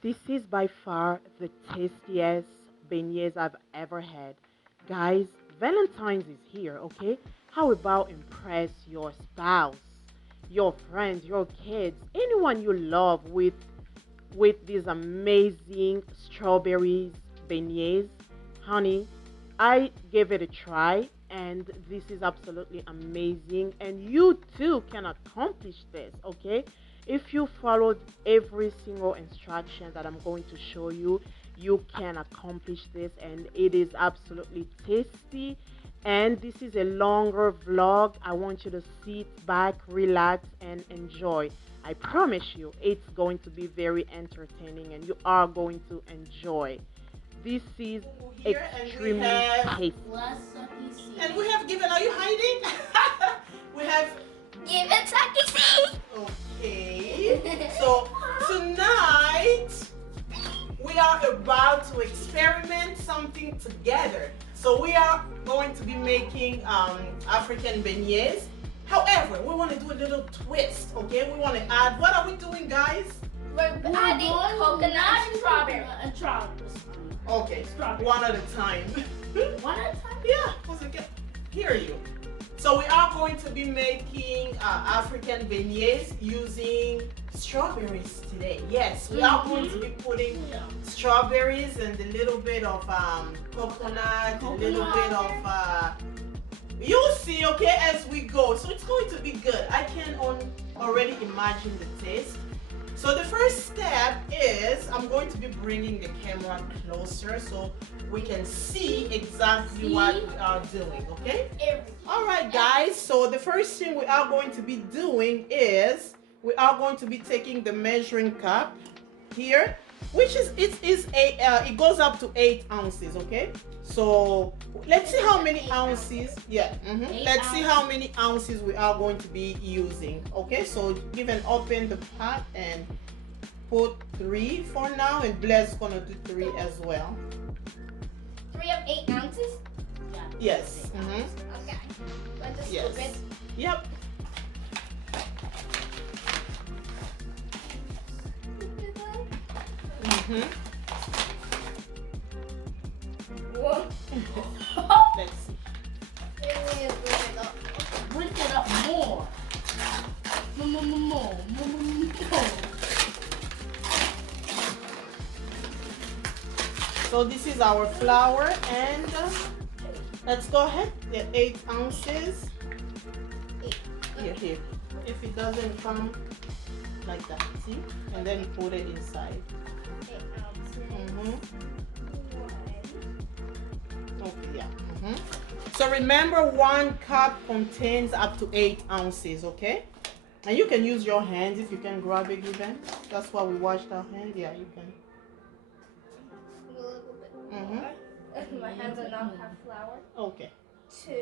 This is by far the tastiest beignets I've ever had. Guys, Valentine's is here, okay? How about impress your spouse, your friends, your kids, anyone you love with these amazing strawberries beignets? Honey, I gave it a try and this is absolutely amazing and you too can accomplish this, okay? If you followed every single instruction that I'm going to show you, you can accomplish this and it is absolutely tasty. And this is a longer vlog. I want you to sit back, relax, and enjoy. I promise you, it's going to be very entertaining and you are going to enjoy. This is Here and we extremely have tasty. and we have given. Are you hiding? We have. Give it Saki. Okay. So tonight we are about to experiment something together. So we are going to be making African beignets. However, we want to do a little twist. Okay, we want to add. What are we doing, guys? We're adding coconut and strawberry. And strawberry. Okay, Strawberry. one at a time. One at a time? Yeah, was it good? Hear you. So we are going to be making African beignets using strawberries today. Yes, we are going to be putting strawberries and a little bit of coconut, a little bit of you'll see, okay, as we go. So it's going to be good. I can already imagine the taste. So the first step is I'm going to be bringing the camera closer so we can see exactly what we are doing, okay? All right, guys, so the first thing we are going to be doing is we are going to be taking the measuring cup here, which is it goes up to 8 ounces, okay? So let's see how many ounces. Yeah, let's see how many ounces we are going to be using. Okay, so give and open the pot and put 3 for now, and Blair's gonna do 3 as well. 3 of 8 ounces? Yes. Okay. Let's just Yes. scoop it. Yep. Whoa. Let's see. Bring it up more. More. So this is our flour, and let's go ahead. The 8 ounces. Here. If it doesn't come like that, see, and then put it inside. 8 ounces. Okay, yeah. So remember, 1 cup contains up to 8 ounces, okay? And you can use your hands if you can grab it even. That's why we washed our hands. Yeah, you can. A little bit more. My hands are not have flour. Okay. 2.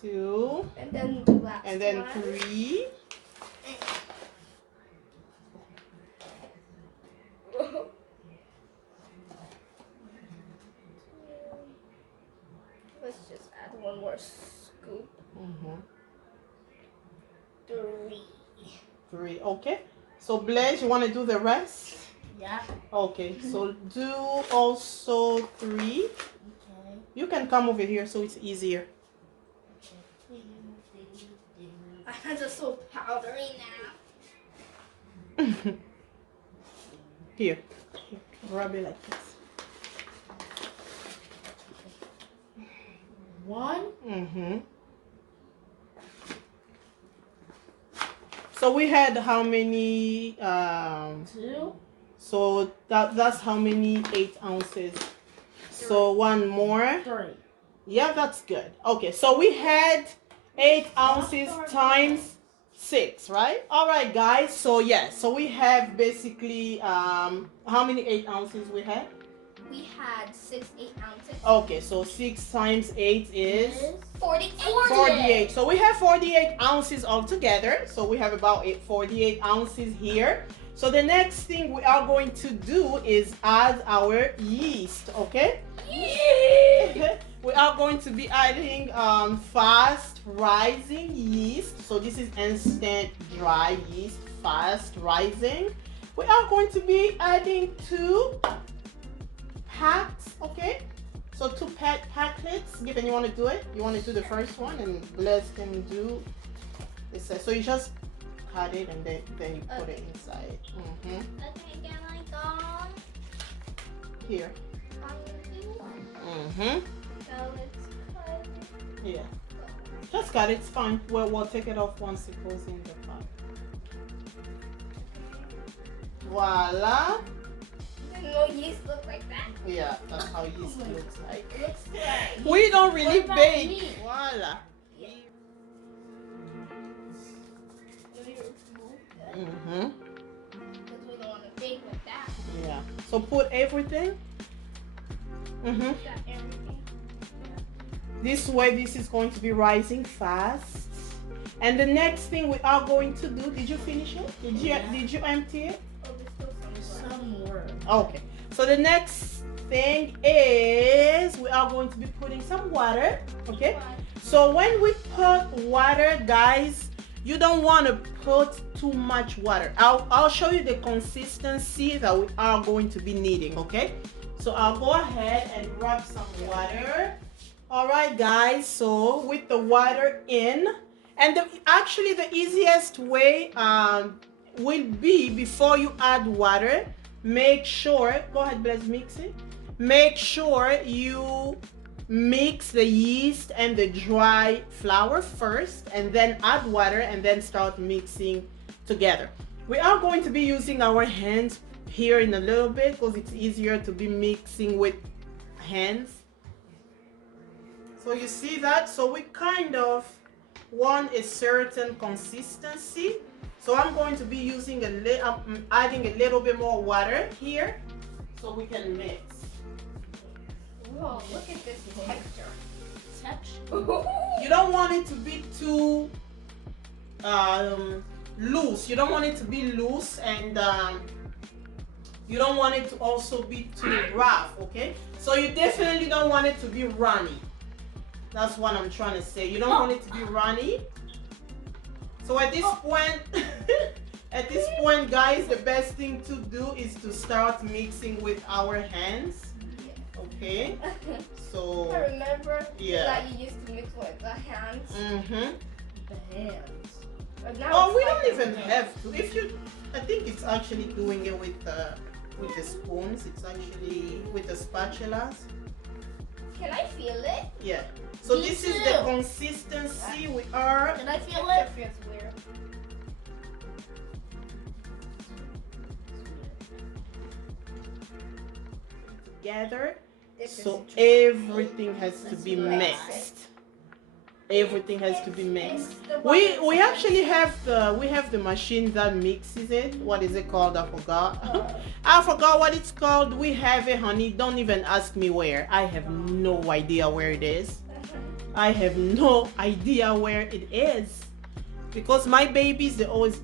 2. And then the last And then one. 3. Let's just add one more scoop. 3. 3. Okay. So Blaise, you want to do the rest? Yeah. Okay. So do also 3. Okay. You can come over here so it's easier. My hands are so powdery now. Here. Rub it like this. 1. So we had how many 2. so that's how many 8 ounces. So 1 more. 3. Yeah, that's good. Okay, so we had 8 ounces times 6, right? All right, guys. So yeah, so we have basically how many 8 ounces we had? We had 6 8 ounces. Okay, so 6 times 8 is 48. 48. So we have 48 ounces altogether. So we have about 48 ounces here. So the next thing we are going to do is add our yeast, okay? We are going to be adding fast rising yeast. So this is instant dry yeast, fast rising. We are going to be adding 2 packs, okay? So 2 packlets. Given you want to do it, you want to do the first one, and Blaise can do this. So you just cut it and then you put it inside. Okay, can I go? Here. So let's cut. Yeah. Just cut it. It's fine. We'll take it off once it goes in the pot. Voila. No yeast look like that. Yeah, that's how yeast looks like. Looks like. We don't really What about bake. me? Voila. Mm-hmm. Because we don't want to bake like that. Yeah. So put everything. Mm-hmm. Got everything. This way, this is going to be rising fast. And the next thing we are going to do, did you finish it? Did you empty it? Oh, there's still some. Somewhere. Okay. So the next thing is we are going to be putting some water. Okay. So when we put water, guys, you don't want to put too much water. I'll show you the consistency that we are going to be needing. Okay. So I'll go ahead and rub some water. All right, guys. So with the water in, and actually the easiest way will be before you add water. Make sure, go ahead, Blaise, mix it. Make sure you mix the yeast and the dry flour first, and then add water, and then start mixing together. We are going to be using our hands here in a little bit because it's easier to be mixing with hands. So you see that? So we kind of want a certain consistency. So I'm going to be using adding a little bit more water here so we can mix. Whoa, look at this texture. You don't want it to be too loose. You don't want it to be loose, and you don't want it to also be too rough, okay? So you definitely don't want it to be runny. That's what I'm trying to say. You don't want it to be runny. So at this point, guys, the best thing to do is to start mixing with our hands. Okay. So I remember yeah. that you used to mix with the hands. Mm-hmm. The hands. But now Oh, it's we like don't even have to. If you, I think it's actually doing it with the spoons. It's actually with the spatulas. Can I feel it? Yeah. So Me this is too. the consistency we are. Can I feel It it? feels weird. Together. This is So dry. everything has to be mixed. Everything has to be mixed. We actually have the machine that mixes it. What is it called? I forgot. I forgot what it's called. We have it, honey. Don't even ask me where. I have no idea where it is. I have no idea where it is. Because my babies, they always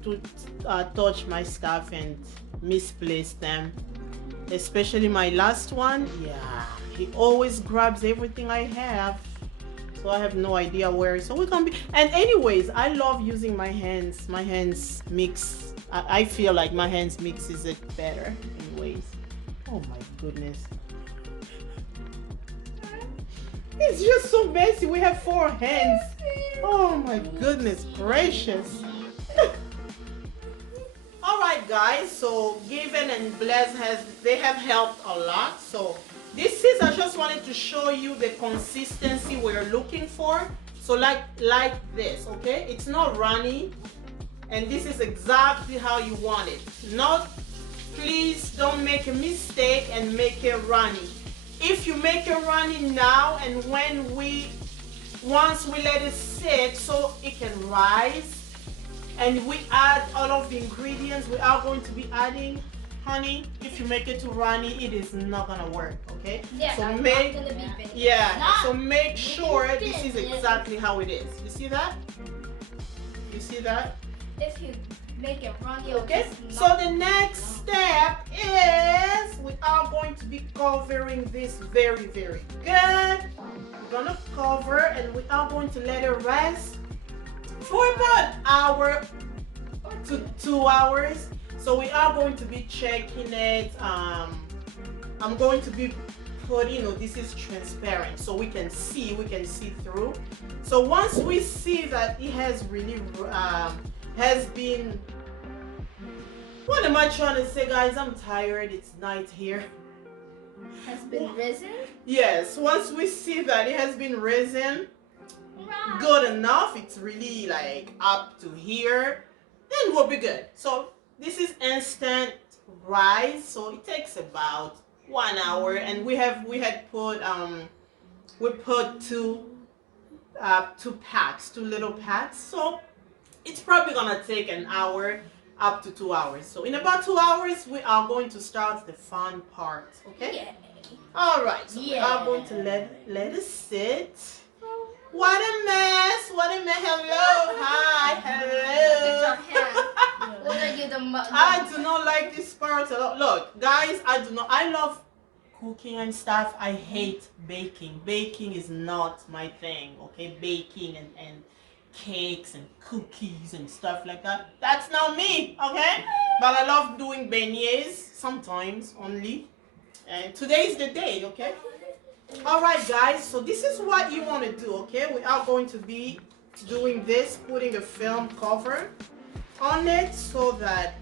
touch my stuff and misplace them. Especially my last one. Yeah. He always grabs everything I have. So I have no idea where. So we can be. And anyways, I love using my hands. My hands mix. I feel like my hands mixes it better. Anyways. Oh my goodness. It's just so messy. We have 4 hands. Oh my goodness gracious. Alright guys, so Given and Blaise they have helped a lot. So this is, I just wanted to show you the consistency we're looking for. So like this, okay? It's not runny, and this is exactly how you want it. Not, please don't make a mistake and make it runny. If you make it runny now, and once we let it sit so it can rise, and we add all of the ingredients we are going to be adding, honey, if you make it too runny, it is not gonna work, okay? Yeah, so I'm make not gonna be finished. so make sure this is exactly how it is. You see that? You see that? If you make it runny, Okay, so the next step is we are going to be covering this very, very good. We're gonna cover, and we are going to let it rest for about an hour to 2 hours. So So we are going to be checking it. I'm going to be putting, this is transparent, so we can see through. So once we see that it has really has been, what am I trying to say, guys? I'm tired. It's night here. Has been risen? Yes, once we see that it has been risen good enough, it's really like up to here, then we'll be good. So this is instant rise, so it takes about 1 hour, and we had put we put two little packs, so it's probably gonna take an hour up to 2 hours. So in about 2 hours we are going to start the fun part. Okay. Yeah. All right, so we are going to let it sit. What a mess! What a mess! Hello, hi, hello. What are you I do not like this part a lot. Look, guys, I love cooking and stuff. I hate baking. Baking is not my thing. Okay, baking and cakes and cookies and stuff like that. That's not me. Okay, but I love doing beignets sometimes only. And today is the day, okay? All right, guys, so this is what you want to do, okay? We are going to be doing this, putting a film cover on it so that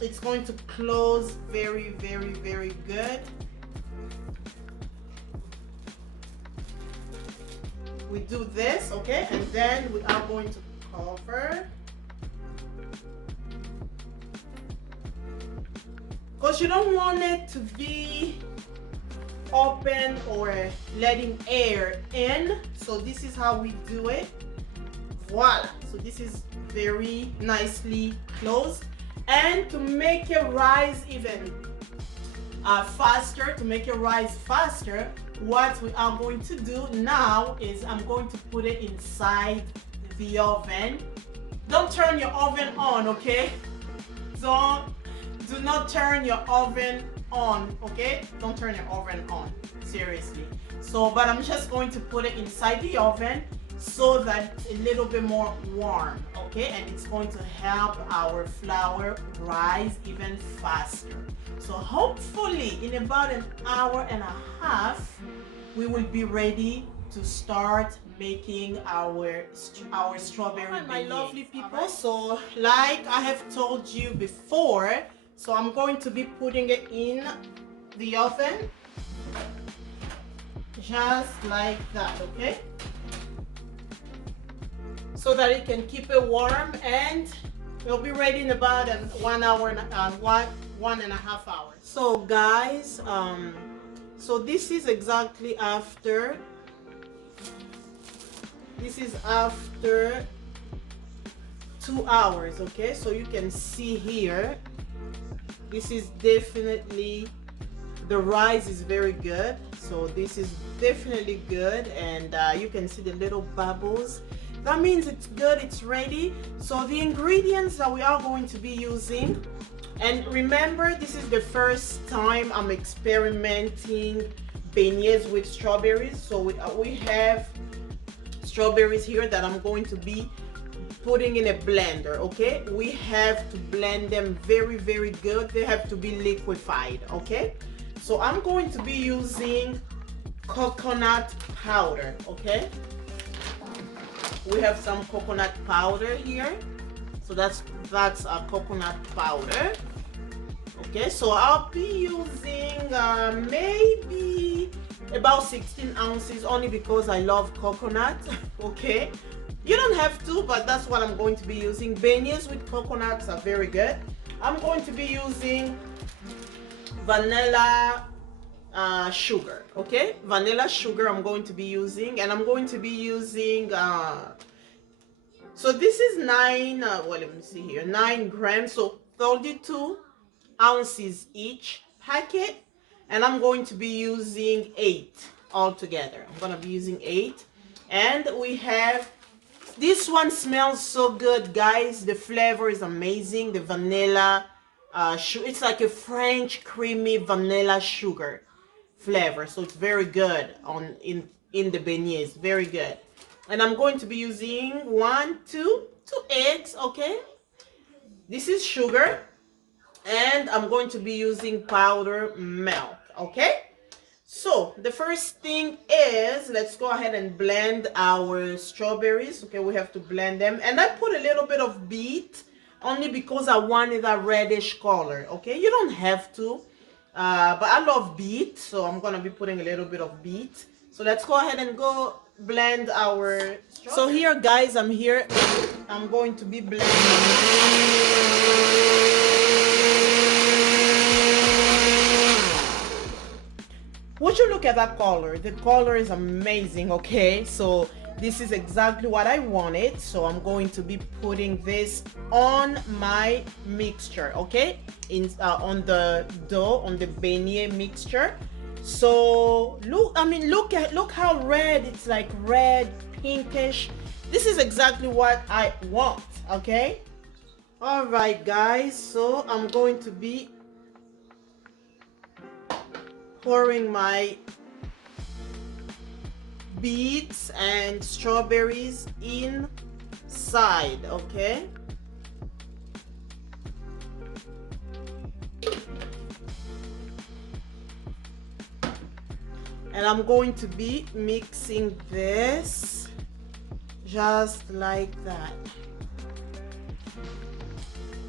it's going to close very, very, very good. We do this, okay? And then we are going to cover. Because you don't want it to be open or letting air in. So this is how we do it. Voila. So this is very nicely closed. And to make it rise even faster, what we are going to do now is I'm going to put it inside the oven. Don't turn your oven on, okay? Do not turn your oven on, okay? Don't turn your oven on, seriously. So, but I'm just going to put it inside the oven so that it's a little bit more warm, okay? And it's going to help our flour rise even faster. So hopefully in about an hour and a half, we will be ready to start making our strawberry beignets. My lovely people, right. So like I have told you before, so I'm going to be putting it in the oven just like that, okay? So that it can keep it warm, and it'll be ready in about 1 hour and 1.5 hours. So guys, so this is exactly after. This is after 2 hours, okay? So you can see here, this is definitely, the rise is very good. So this is definitely good, and you can see the little bubbles. That means it's good, it's ready. So the ingredients that we are going to be using, and remember, this is the first time I'm experimenting beignets with strawberries. So we have strawberries here that I'm going to be putting in a blender, okay? We have to blend them very, very good. They have to be liquefied, okay? So I'm going to be using coconut powder, okay? We have some coconut powder here. So that's a coconut powder. Okay, so I'll be using maybe about 16 ounces, only because I love coconut. Okay, you don't have to, but that's what I'm going to be using. Beignets with coconuts are very good. I'm going to be using vanilla sugar, okay? Vanilla sugar I'm going to be using, and I'm going to be using so this is 9 well, let me see here, 9 grams, so 32 ounces each packet, and I'm going to be using 8 altogether. I'm gonna be using 8, and we have this one. Smells so good, guys. The flavor is amazing. The vanilla it's like a French creamy vanilla sugar flavor, so it's very good in the beignets, very good. And I'm going to be using two eggs, okay? This is sugar, and I'm going to be using powder milk. Okay, so the first thing is, let's go ahead and blend our strawberries. Okay, we have to blend them, and I put a little bit of beet only because I wanted a reddish color. Okay, you don't have to, but I love beet, so I'm gonna be putting a little bit of beet. So let's go ahead and go blend our strawberries. So here, guys, I'm going to be blending. Would you look at that color? The color is amazing. Okay, so this is exactly what I wanted. So I'm going to be putting this on my mixture, okay, on the dough, on the beignet mixture. So look how red, it's like red, pinkish. This is exactly what I want. Okay, all right, guys, so I'm going to be pouring my beets and strawberries inside. Okay, and I'm going to be mixing this just like that.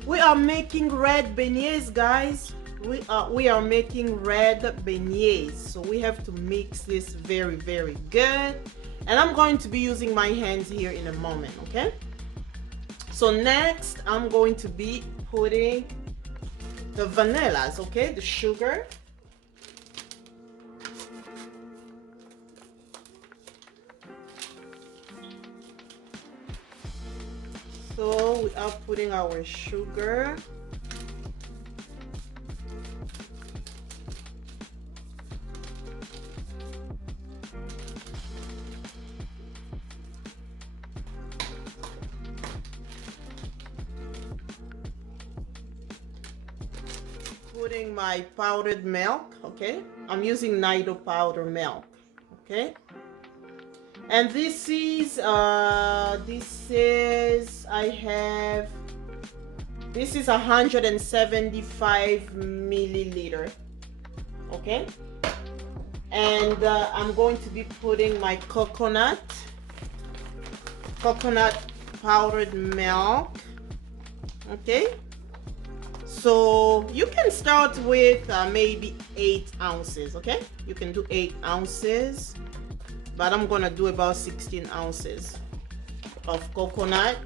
We are making red beignets, guys. We are making red beignets, so we have to mix this very, very good. And I'm going to be using my hands here in a moment. Okay, so next I'm going to be putting the vanillas, okay, the sugar. So we are putting our sugar. Putting my powdered milk. Okay, I'm using Nido powder milk. Okay, and this is this is 175 milliliter. Okay, and I'm going to be putting my coconut powdered milk. Okay, so you can start with maybe 8 ounces. Okay, you can do 8 ounces, but I'm gonna do about 16 ounces of coconut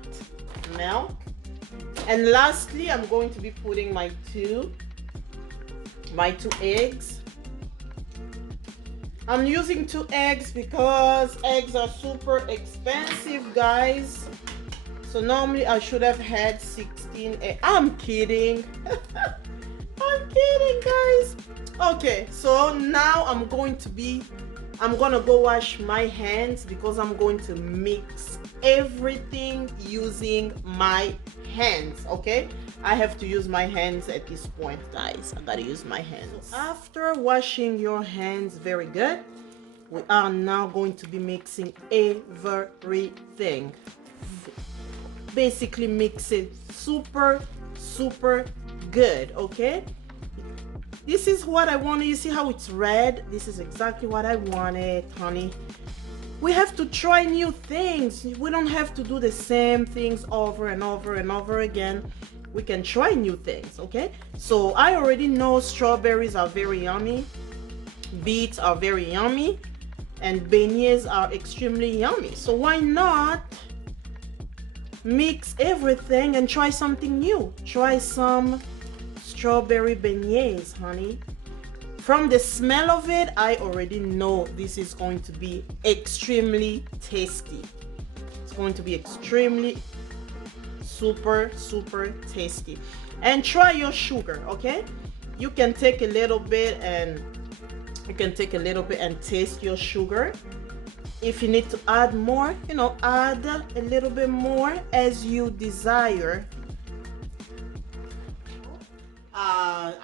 milk. And lastly, I'm going to be putting my two eggs. I'm using 2 eggs because eggs are super expensive, guys. So normally I should have had 16 eggs. I'm kidding. I'm kidding, guys. Okay, so now I'm gonna go wash my hands because I'm going to mix everything using my hands. Okay, I have to use my hands at this point, guys. I gotta use my hands. So after washing your hands very good, we are now going to be mixing everything. Basically mix it super good. Okay, this is what I wanted. You see how it's red? This is exactly what I wanted, honey. We have to try new things. We don't have to do the same things over and over and over again. We can try new things. Okay, so I already know strawberries are very yummy, beets are very yummy, and beignets are extremely yummy. So why not mix everything and try something new? Try some strawberry beignets, honey. From the smell of it, I already know this is going to be extremely tasty. It's going to be extremely super tasty. And try your sugar. Okay, you can take a little bit and taste your sugar. If you need to add more, add a little bit more as you desire.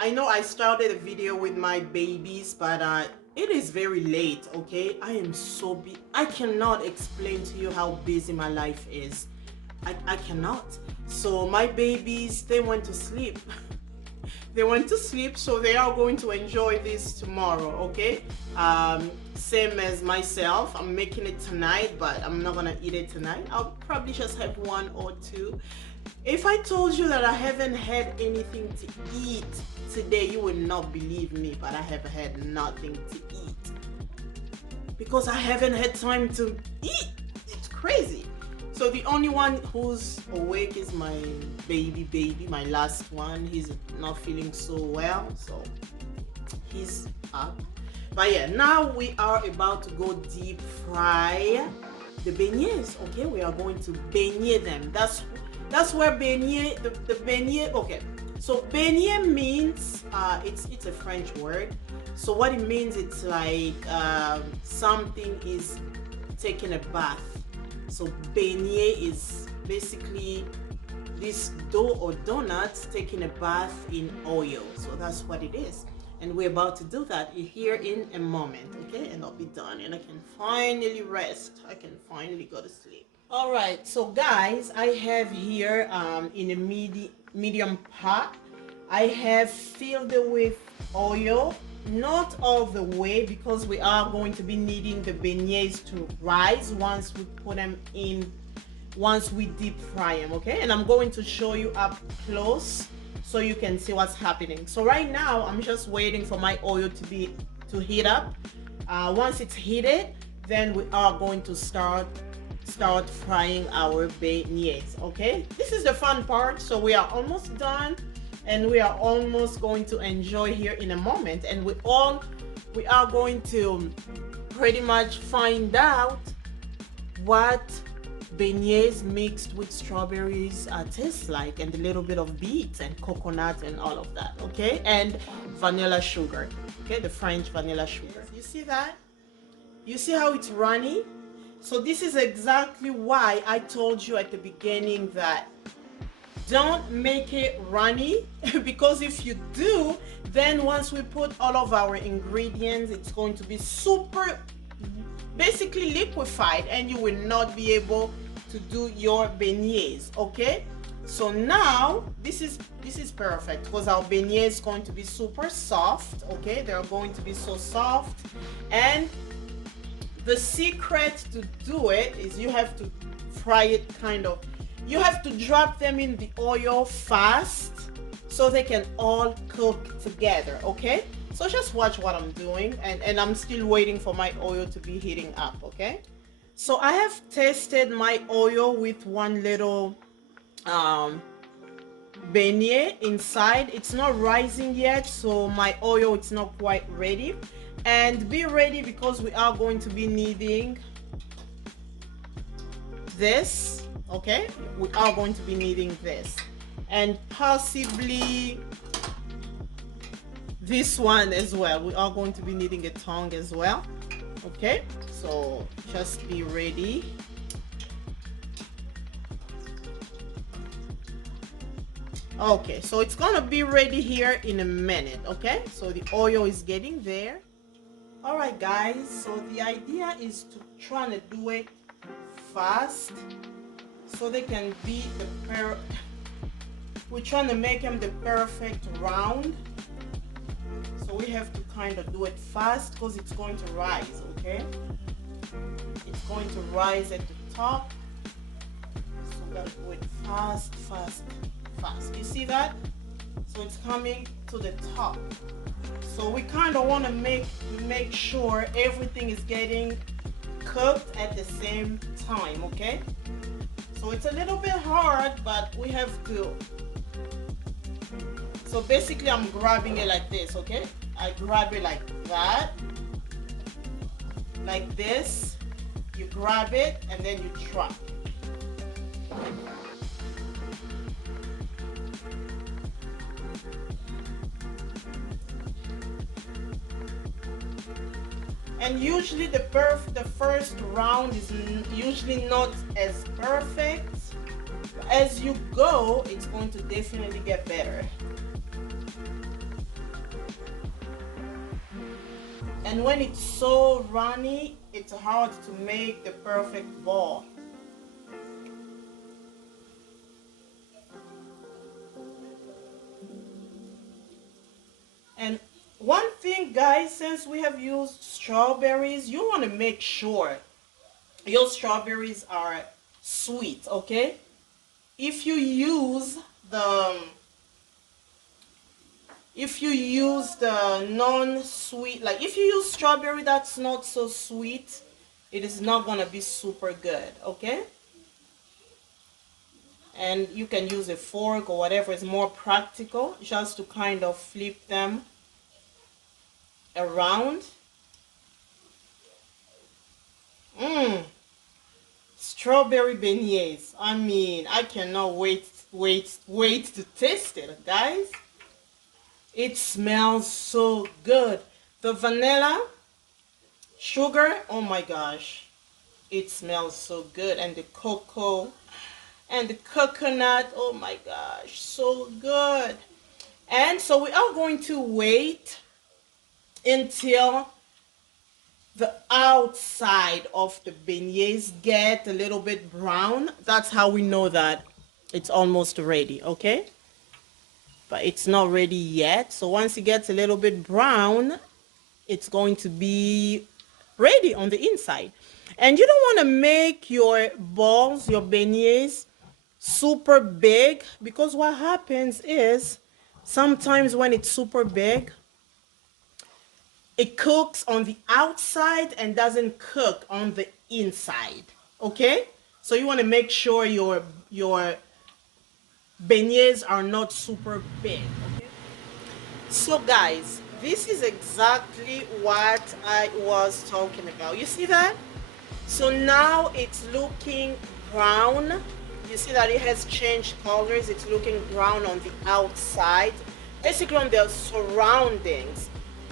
I know I started a video with my babies, but it is very late. Okay, I am so busy. I cannot explain to you how busy my life is. I cannot. So my babies, they went to sleep. They went to sleep, so they are going to enjoy this tomorrow, okay? Same as myself. I'm making it tonight, but I'm not gonna eat it tonight. I'll probably just have one or two. If I told you that I haven't had anything to eat today, you would not believe me, but I have had nothing to eat because I haven't had time to eat. It's crazy. So the only one who's awake is my baby, my last one. He's not feeling so well, so he's up. But yeah, now we are about to go deep fry the beignets. Okay, we are going to beignet them. That's where beignet, the beignet. Okay, so beignet means it's a French word. So what it means, it's like something is taking a bath. So beignet is basically this dough or donuts taking a bath in oil. So that's what it is. And we're about to do that here in a moment, okay? And I'll be done and I can finally rest. I can finally go to sleep. All right, so guys, I have here in a medium pot, I have filled it with oil. Not all the way, because we are going to be needing the beignets to rise once we put them in, once we deep fry them, okay? And I'm going to show you up close so you can see what's happening. So right now I'm just waiting for my oil to heat up. Once it's heated, then we are going to start frying our beignets, okay? This is the fun part. So we are almost done and we are almost going to enjoy here in a moment, and we are going to pretty much find out what beignets mixed with strawberries tastes like, and a little bit of beets and coconut and all of that, okay? And vanilla sugar, okay? The French vanilla sugar. You see that? You see how it's runny? So this is exactly why I told you at the beginning that don't make it runny, because if you do, then once we put all of our ingredients, it's going to be super basically liquefied and you will not be able to do your beignets, okay? So now this is perfect because our beignet is going to be super soft, okay? They're going to be so soft. And the secret to do it is you have to fry it you have to drop them in the oil fast so they can all cook together, okay? So just watch what I'm doing, and I'm still waiting for my oil to be heating up, okay? So I have tested my oil with one little beignet inside. It's not rising yet, so my oil, it's not quite ready. And be ready because we are going to be needing this, okay? We are going to be needing this and possibly this one as well. We are going to be needing a tongue as well, okay? So just be ready. Okay, so it's gonna be ready here in a minute, okay? So the oil is getting there. All right guys, so the idea is to try to do it fast so they can be we're trying to make them the perfect round. So we have to kind of do it fast because it's going to rise, okay? It's going to rise at the top. So we gotta do it fast, fast, fast. You see that? So it's coming to the top. So we kind of want to make sure everything is getting cooked at the same time, okay? So it's a little bit hard, but we have to. So basically I'm grabbing it like this, okay? I grab it like that, like this. You grab it and then you drop. And usually the first round is usually not as perfect. As you go, it's going to definitely get better. And when it's so runny, it's hard to make the perfect ball. think, guys, since we have used strawberries, you want to make sure your strawberries are sweet, okay? If you use the non-sweet, like if you use strawberry that's not so sweet, it is not gonna be super good, okay? And you can use a fork or whatever is more practical, just to kind of flip them around. Strawberry beignets. I mean, I cannot wait to taste it, guys. It smells so good. The vanilla, sugar, oh my gosh. It smells so good. And the cocoa and the coconut, oh my gosh, so good. And so we are going to wait until the outside of the beignets get a little bit brown. That's how we know that it's almost ready, okay? But it's not ready yet. So once it gets a little bit brown, it's going to be ready on the inside. And you don't want to make your balls, your beignets, super big, because what happens is sometimes when it's super big, it cooks on the outside and doesn't cook on the inside, okay? So you want to make sure your beignets are not super big, okay? So guys, this is exactly what I was talking about. You see that? So now it's looking brown. You see that it has changed colors. It's looking brown on the outside, basically on the surroundings.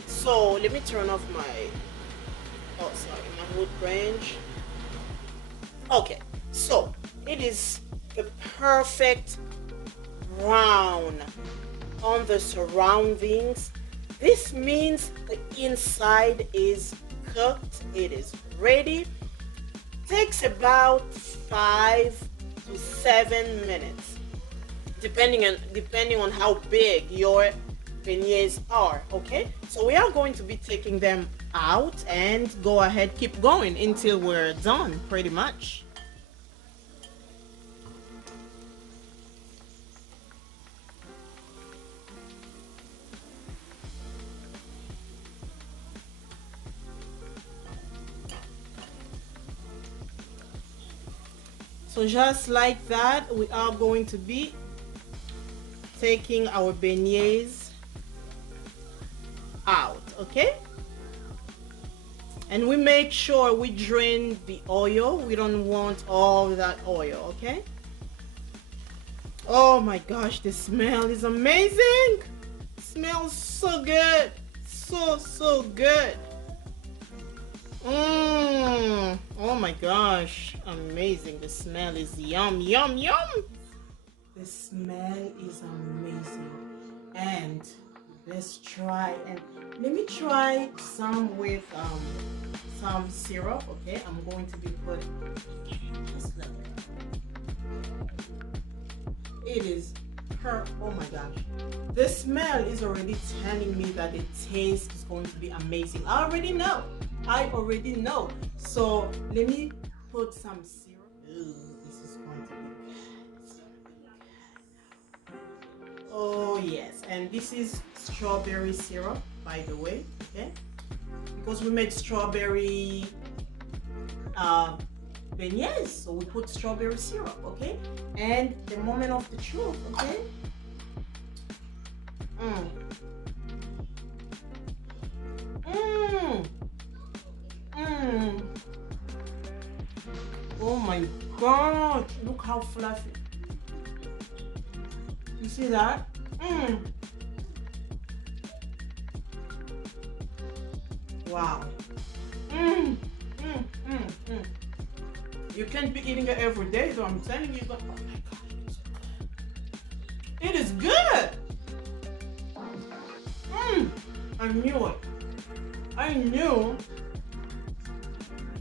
So let me turn off my wood range. Okay, so it is the perfect brown on the surroundings. This means the inside is cooked, it is ready. Takes about 5 to 7 minutes, depending on how big your beignets are, okay? So we are going to be taking them out and go ahead, keep going until we're done, pretty much. So just like that, we are going to be taking our beignets out, okay? And we make sure we drain the oil. We don't want all that oil, okay? Oh my gosh, the smell is amazing. It smells so good. So good. Oh my gosh, amazing. The smell is yum. The smell is amazing. And let's try, and let me try some with some syrup, okay? I'm going to be putting just like that. It is oh my gosh. The smell is already telling me that the taste is going to be amazing. I already know. So let me put some syrup. Ooh, this is going to be good. Oh yes, and this is strawberry syrup, by the way, okay? Because we made strawberry beignets, so we put strawberry syrup, okay? And the moment of the truth, okay? Oh my god, look how fluffy. You see that? Wow. You can't be eating it every day, so I'm telling you, but oh my gosh, it is good. I knew it.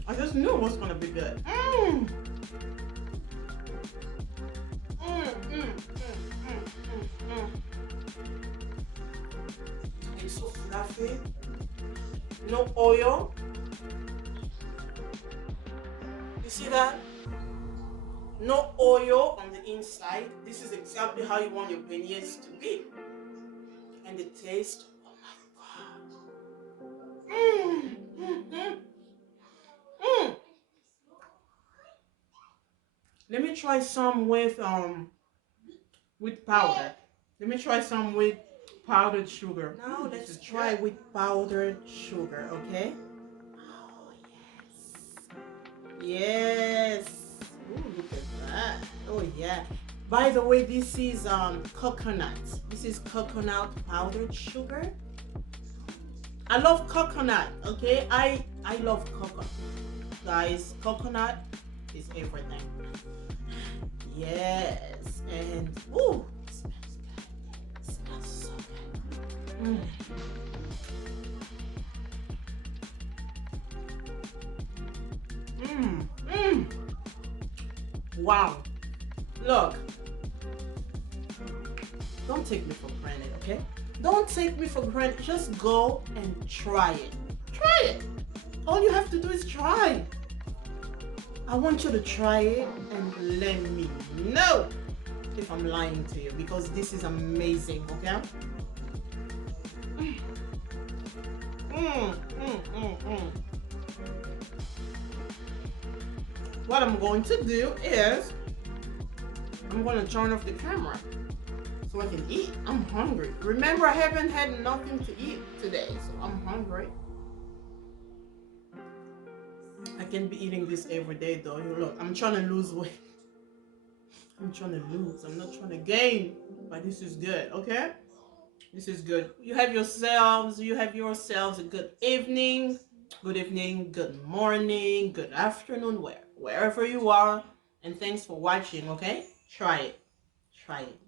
I just knew it was gonna be good. It's so fluffy. No oil. You see that? No oil on the inside. This is exactly how you want your beignets to be. And the taste, oh my God. Mm. Let me try some with powder. Let me try some with powdered sugar. Now let's try with powdered sugar, okay? Oh yes. Yes. Ooh, look at that. Oh yeah. By the way, this is coconut. This is coconut powdered sugar. I love coconut, okay? I love coconut. Guys, coconut is everything. Yes, and ooh, it smells good. It smells so good. Mm. Wow. Look, don't take me for granted, okay? Don't take me for granted. Just go and try it. Try it. All you have to do is try. I want you to try it and let me know if I'm lying to you, because this is amazing, okay? What I'm going to do is I'm going to turn off the camera so I can eat. I'm hungry. Remember, I haven't had nothing to eat today, so I'm hungry. I can't be eating this every day though. You look, I'm trying to lose weight. I'm trying to lose. I'm not trying to gain. But this is good, okay? This is good. You have yourselves a good evening, good morning, good afternoon, wherever you are. And thanks for watching, okay? Try it. Try it.